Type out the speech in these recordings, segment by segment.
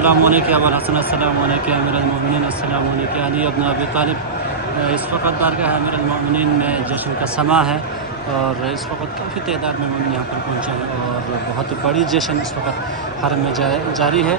السلام عليك يا ابا الحسن، السلام عليك يا امير المؤمنین، السلام عليك يا علي ابن ابی طالب. इस वक्त बारगाह अमीर المؤمنین में जश्न का समा है और इस वक्त काफ़ी तादाद में मोमिन यहाँ पर पहुँचे हैं और बहुत बड़ी जश्न इस वक्त हरम में जारी है।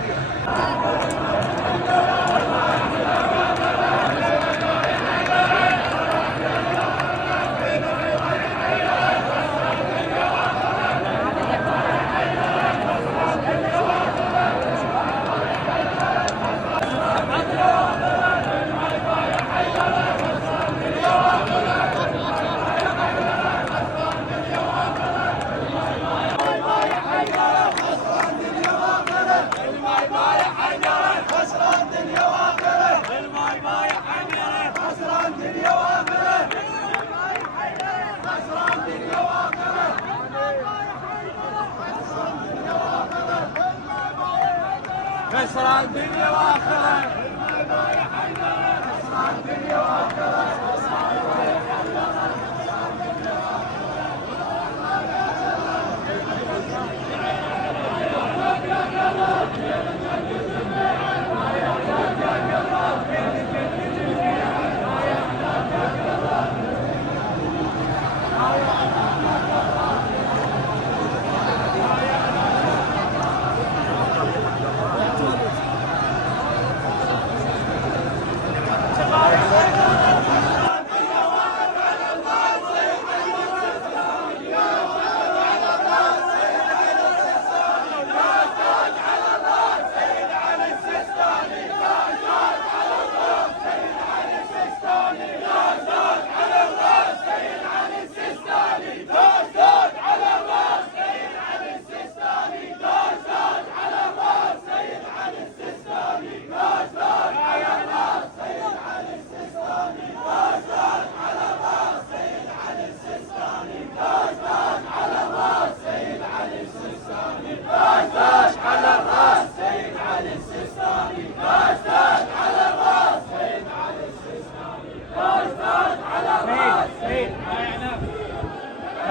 خسران دنيا واخره يا حيدر، خسران دنيا واخره.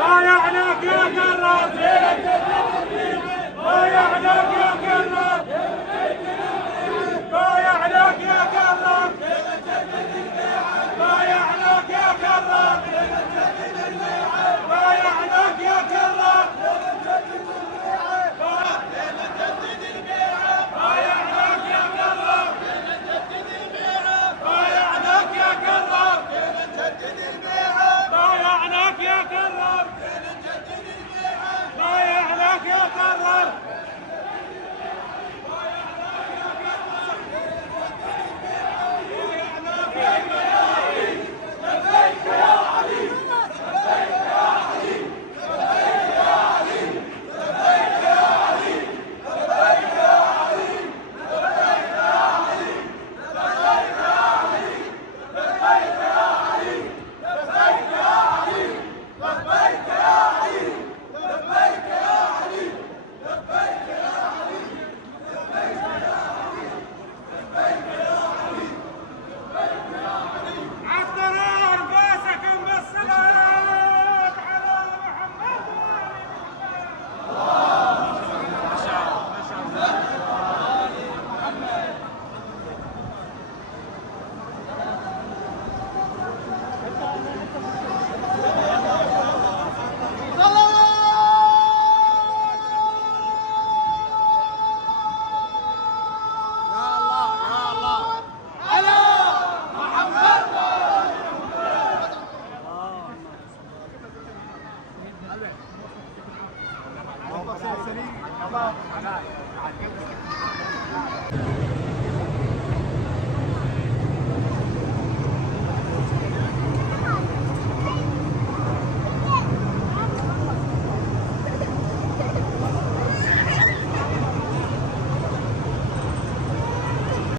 بايعناك يا كرم، بايعناك يا كرم، بايعناك يا كرم، بايعناك يا كرم، بايعناك يا كرم، بايعناك يا كرم، بايعناك يا كرم، بايعناك يا كرم، بايعناك يا كرم. سريع